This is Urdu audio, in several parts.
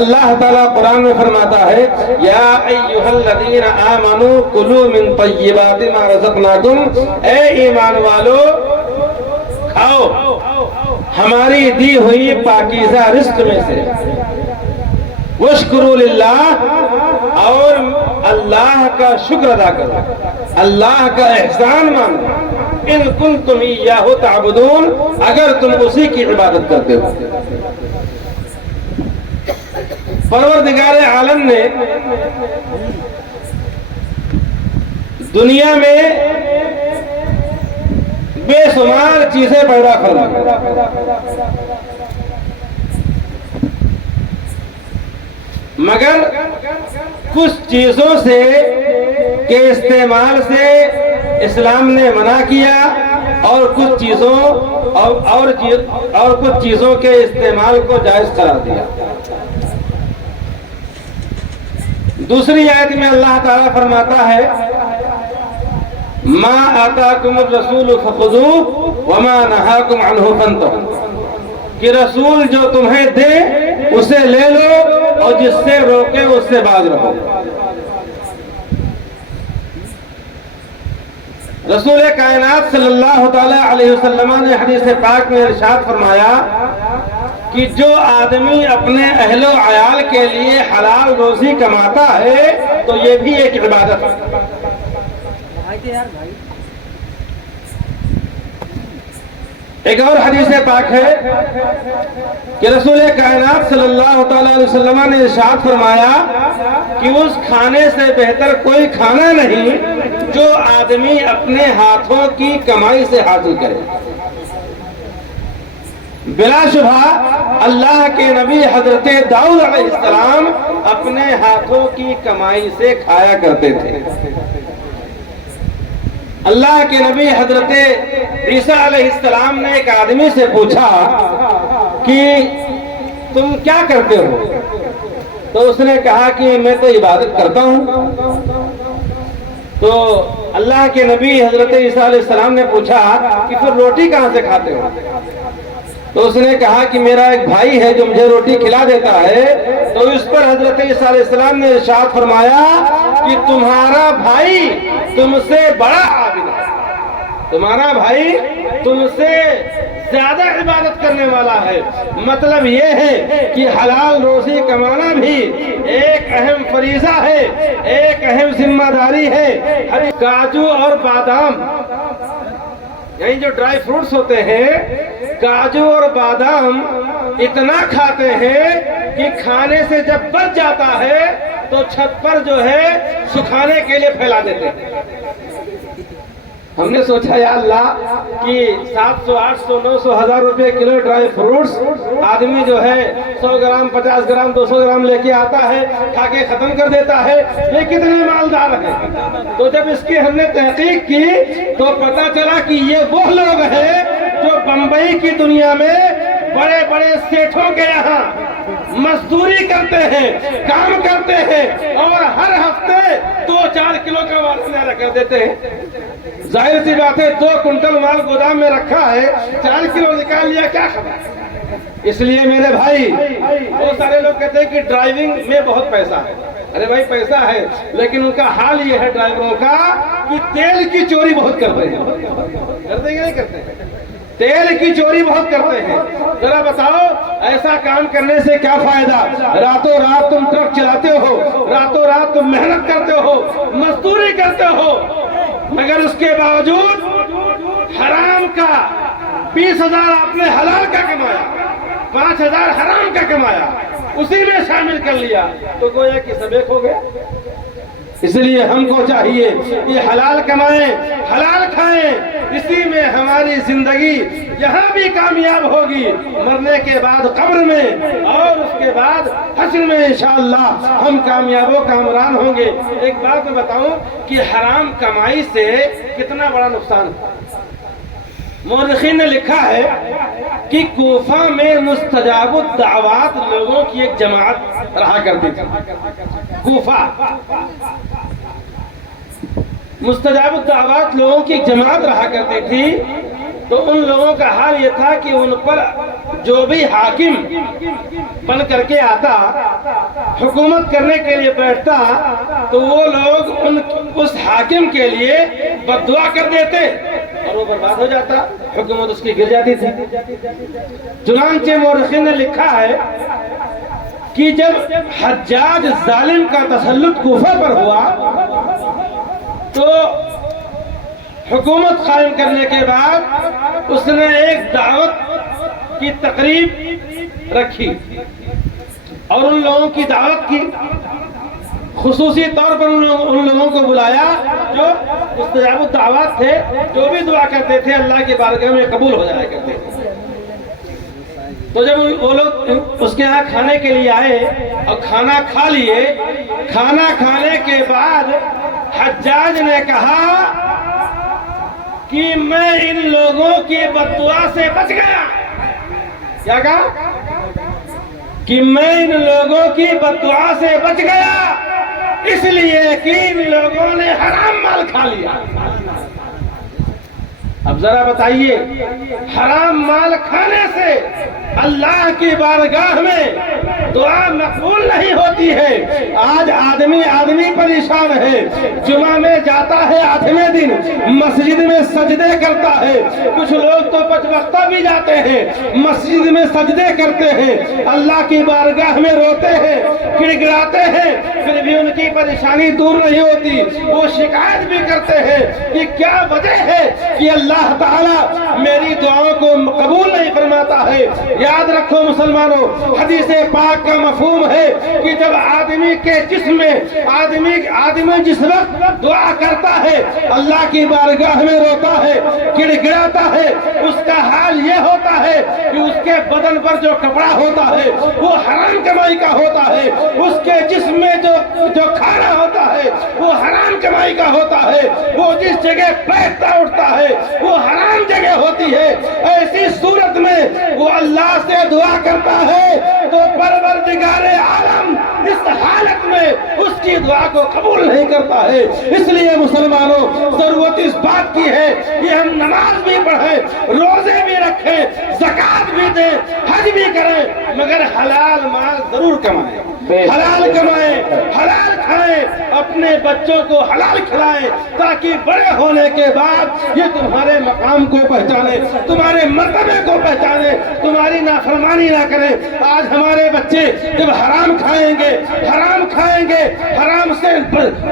اللہ تعالیٰ قرآن میں فرماتا ہے یا ایھا الذین آمنوا کلوا من طیبات ما رزقناکم، اے ایمان والو کھاؤ ہماری دی ہوئی پاکیزہ رزق میں سے، واشکروا للہ، اور اللہ کا شکر ادا کرو، اللہ کا احسان مانو، ان کنتم ایاہ تعبدون، اگر تم اسی کی عبادت کرتے ہو۔ پروردگار عالم نے دنیا میں بے شمار چیزیں پیدا فرمائی، مگر کچھ چیزوں سے کے استعمال سے اسلام نے منع کیا، اور کچھ چیزوں کے استعمال کو جائز قرار دیا۔ دوسری آیت میں اللہ تعالیٰ فرماتا ہے ما آتاکم الرسول فخذوہ وما نہاکم عنہ فانتہوا، کہ رسول جو تمہیں دے اسے لے لو، اور جس سے روکے اس سے باز رہو۔ رسول کائنات صلی اللہ تعالی علیہ وسلم نے حدیث پاک میں ارشاد فرمایا کہ جو آدمی اپنے اہل و عیال کے لیے حلال روزی کماتا ہے تو یہ بھی ایک عبادت ہے۔ ایک اور حدیث پاک ہے کہ رسول کائنات صلی اللہ تعالی علیہ وسلم نے ارشاد فرمایا کہ اس کھانے سے بہتر کوئی کھانا نہیں جو آدمی اپنے ہاتھوں کی کمائی سے حاصل کرے۔ بلا شبہ اللہ کے نبی حضرت داؤد علیہ السلام اپنے ہاتھوں کی کمائی سے کھایا کرتے تھے۔ اللہ کے نبی حضرت عیسیٰ علیہ السلام نے ایک آدمی سے پوچھا کہ تم کیا کرتے ہو؟ تو اس نے کہا کہ میں تو عبادت کرتا ہوں۔ تو اللہ کے نبی حضرت عیسیٰ علیہ السلام نے پوچھا کہ پھر روٹی کہاں سے کھاتے ہو؟ تو اس نے کہا کہ میرا ایک بھائی ہے جو مجھے روٹی کھلا دیتا ہے۔ تو اس پر حضرت عیسیٰ علیہ السلام نے ارشاد فرمایا کہ تمہارا بھائی تم سے بڑا عابد ہے، تمہارا بھائی تم سے زیادہ عبادت کرنے والا ہے۔ مطلب یہ ہے کہ حلال روزی کمانا بھی ایک اہم فریضہ ہے، ایک اہم ذمہ داری ہے۔ کاجو اور بادام، یعنی جو ڈرائی فروٹس ہوتے ہیں، کاجو اور بادام اتنا کھاتے ہیں کہ کھانے سے جب بچ جاتا ہے تو چھت پر جو ہے سکھانے کے لیے پھیلا دیتے ہیں۔ ہم نے سوچا یا اللہ کہ 700 800 900 1000 روپے کلو ڈرائی فروٹس آدمی جو ہے 100 گرام 50 گرام 200 گرام لے کے آتا ہے، کھا کے ختم کر دیتا ہے، یہ کتنے مالدار ہیں۔ تو جب اس کی ہم نے تحقیق کی تو پتا چلا کہ یہ وہ لوگ ہیں جو بمبئی کی دنیا میں بڑے بڑے سیٹھوں کے یہاں مزدوری کرتے ہیں، کام کرتے ہیں، اور ہر ہفتے 2-4 کلو کا مال کر دیتے ہیں۔ ظاہر سی بات ہے 2 کنٹل مال گودام میں رکھا ہے، 4 کلو نکال لیا، کیا خبر۔ اس لیے میرے بھائی، بہت سارے لوگ کہتے ہیں کہ ڈرائیونگ میں بہت پیسہ ہے۔ ارے بھائی پیسہ ہے، لیکن ان کا حال یہ ہے ڈرائیوروں کا کہ تیل کی چوری بہت کرتے ہیں۔ کرتے ہیں کہ نہیں کرتے؟ تیل کی چوری بہت کرتے ہیں۔ ذرا بتاؤ ایسا کام کرنے سے کیا فائدہ؟ راتوں رات تم ٹرک چلاتے ہو، راتوں رات تم محنت کرتے ہو، مزدوری کرتے ہو، مگر اس کے باوجود حرام کا 20,000 آپ نے حلال کا کمایا، 5,000 حرام کا کمایا، اسی میں شامل کر لیا تو گویا کہ سب ایک ہو گئے۔ اس لیے ہم کو چاہیے کہ حلال کمائیں، حلال کھائیں، اسی میں ہماری زندگی یہاں بھی کامیاب ہوگی، مرنے کے بعد قبر میں اور اس کے بعد حشر میں انشاءاللہ ہم کامیاب و کامران ہوں گے۔ ایک بات میں بتاؤں کہ حرام کمائی سے کتنا بڑا نقصان ہے۔ مورخین نے لکھا ہے کہ کوفہ میں مستجاب الدعوات لوگوں کی ایک جماعت رہا کرتی تھی۔ کوفہ مستجاب الدعوات لوگوں کی ایک جماعت رہا کرتی تھی، تو ان لوگوں کا حال یہ تھا کہ ان پر جو بھی حاکم بن کر کے آتا، حکومت کرنے کے لیے بیٹھتا، تو وہ لوگ اس حاکم کے لیے بد دعا کر دیتے اور وہ برباد ہو جاتا، حکومت اس کی گر جاتی تھی۔ چنانچہ مورخین نے لکھا ہے کہ جب حجاج ظالم کا تسلط کوفہ پر ہوا تو حکومت قائم کرنے کے بعد اس نے ایک دعوت کی تقریب رکھی اور ان لوگوں کی دعوت کی، خصوصی طور پر ان لوگوں کو بلایا جو مستجاب الدعوات تھے، جو بھی دعا کرتے تھے اللہ کے بارگاہ میں قبول ہو جایا کرتے تھے۔ تو جب وہ لوگ اس کے یہاں کھانے کے لیے آئے اور کھانا کھا لیے، کھانا کھانے کے بعد حجاج نے کہا کہ میں ان لوگوں کی بد دعا سے بچ گیا۔ کیا کہا؟ کہ میں ان لوگوں کی بد دعا سے بچ گیا اس لیے کہ ان لوگوں نے حرام مال کھا لیا۔ اب ذرا بتائیے، حرام مال کھانے سے اللہ کی بارگاہ میں دعا مقبول نہیں ہوتی ہے۔ آج آدمی پریشان ہے، جمعہ میں جاتا ہے 8ویں دن، مسجد میں سجدے کرتا ہے، کچھ لوگ تو 5 وقتہ بھی جاتے ہیں، مسجد میں سجدے کرتے ہیں، اللہ کی بارگاہ میں روتے ہیں، گڑ گڑاتے ہیں، پھر بھی ان کی پریشانی دور نہیں ہوتی۔ وہ شکایت بھی کرتے ہیں کہ کیا وجہ ہے کہ اللہ تعالیٰ میری دعاؤں کو قبول نہیں فرماتا ہے۔ یاد رکھو مسلمانوں، حدیث پاک کا مفہوم ہے کہ جب آدمی کے جسم میں آدمی جس وقت دعا کرتا ہے، اللہ کی بارگاہ میں روتا ہے، گڑ گڑاتا ہے، اس کا حال یہ ہوتا ہے کہ اس کے بدن پر جو کپڑا ہوتا ہے وہ حرام کمائی کا ہوتا ہے، اس کے جسم میں جو کھانا ہوتا ہے وہ حرام کمائی کا ہوتا ہے، وہ جس جگہ بیٹھتا اٹھتا ہے وہ حرام جگہ ہوتی ہے۔ ایسی صورت میں وہ اللہ سے دعا کرتا ہے تو پروردگار عالم اس حالت میں اس کی دعا کو قبول نہیں کرتا ہے۔ اس لیے مسلمانوں، ضرورت اس بات کی ہے کہ ہم نماز بھی پڑھیں، روزے بھی رکھیں، زکات بھی دیں، حج بھی کریں، مگر حلال مال ضرور کمائیں، حلال کمائیں، حلال کھائیں، اپنے بچوں کو حلال کھلائیں تاکہ بڑے ہونے کے بعد یہ تمہارے مقام کو پہچانے، تمہارے مرتبے کو پہچانے، تمہاری نافرمانی نہ کریں۔ آج ہمارے بچے جب حرام کھائیں گے، حرام سے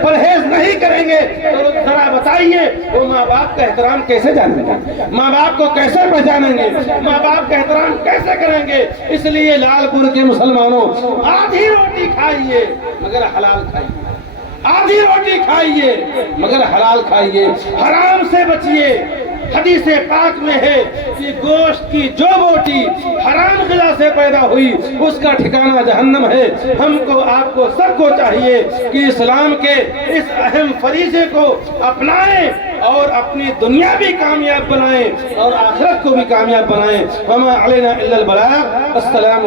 پرہیز نہیں کریں گے تو ذرا بتائیے وہ ماں باپ کا احترام کیسے جانیں گے؟ ماں باپ کو کیسے پہچانیں گے؟ ماں باپ کا احترام کیسے کریں گے؟ اس لیے لال پور کے مسلمانوں، آدھی روٹی کھائیے مگر حلال کھائیے، آدھی روٹی کھائیے مگر حلال کھائیے، حرام سے بچیے۔ حدیث پاک میں ہے کہ گوشت کی جو بوٹی حرام غذا سے پیدا ہوئی اس کا ٹھکانہ جہنم ہے۔ ہم کو، آپ کو، سب کو چاہیے کہ اسلام کے اس اہم فریضے کو اپنائیں اور اپنی دنیا بھی کامیاب بنائیں اور آخرت کو بھی کامیاب بنائیں۔ وما علینا الا البلاغ۔ السلام